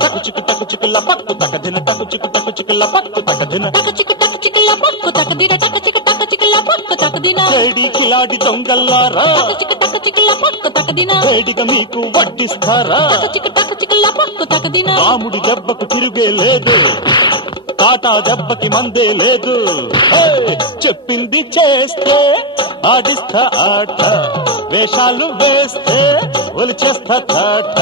టకు చిక్కుల పక్కు తకదిన టకు చిక్కుల పక్కు తకదిన వేడి కిలాడి దొంగల్లారా వేడిగా మీకు వడ్డిస్తారా రాముడి దెబ్బకు తిరుగే లేదు కాటా దెబ్బకి మందే లేదు చెప్పింది చేస్తే ఆడిస్తా ఆట వేషాలు వేస్తే ఒలిచేస్తా తాట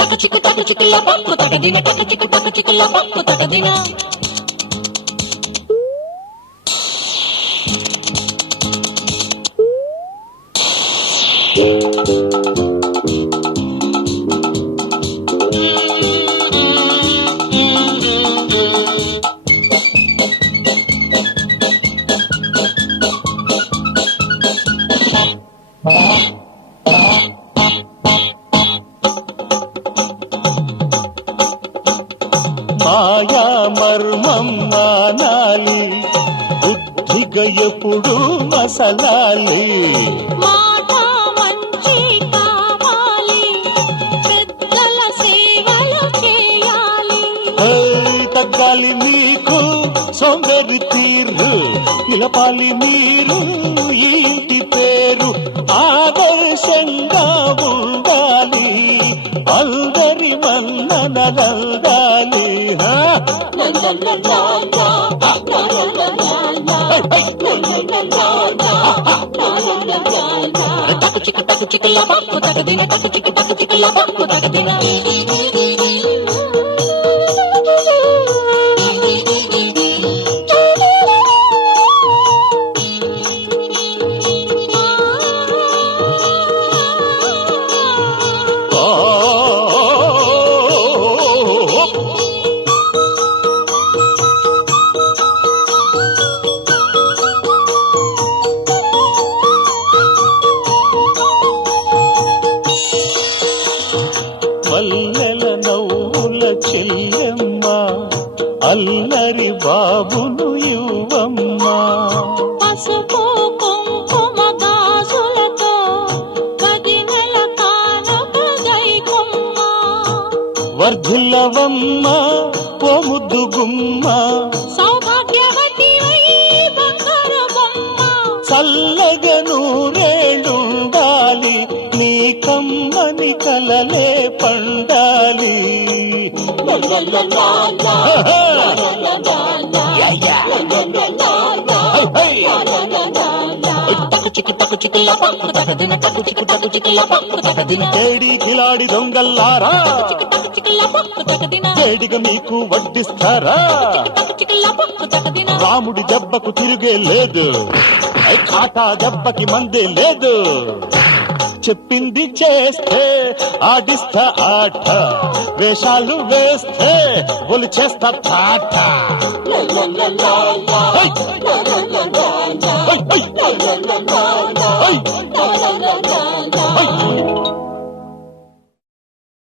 టకు చిక్కుల పక్కు తకదిన టకు చిక్కుల పక్కు తకదిన మాయా మర్మం మానాలి బుద్ధిగా ఎప్పుడు మసలాలి మాట మంచి కావాలి పెద్దల సేవలు చేయాలి తగ్గాలి మీకు సౌందర్య తీరు నిలపాలి మీరు ఈ ఇంటి పేరు ఆదర్శంగా ఉండాలి అందరి మన్ననలందాలి టకు చిక్కుల పక్కు తకదిన టకు చిక్కుల పక్కు తకదిన మల్లెల నవ్వుల చెల్లెమ్మ అల్లరి బాబును ఇవ్వమ్మా పసుపు కుంకుమ గాజులతో 10 నెల కానుక దైకొమ్మ వర్ధిల్లవమ్మ ఓ ముద్దు గుమ్మ సౌభాగ్యవతి బంగారు బొమ్మ చల్లగా నూరేళ్ళుండాలి నీ కమ్మని కలలే పండాలి టకు చిక్కుల పక్కు తకదిన టకు చిక్కుల పక్కు తకదిన కేడి కిలాడి దొంగల్లారా వేడిగా మీకు వడ్డిస్తారా రాముడి దెబ్బకు తిరిగే లేదు కాటా దెబ్బకి మందే లేదు చెప్పింది చేస్తే ఆడిస్తా ఆట వేషాలు వేస్తే ఒలిచేస్తా తాట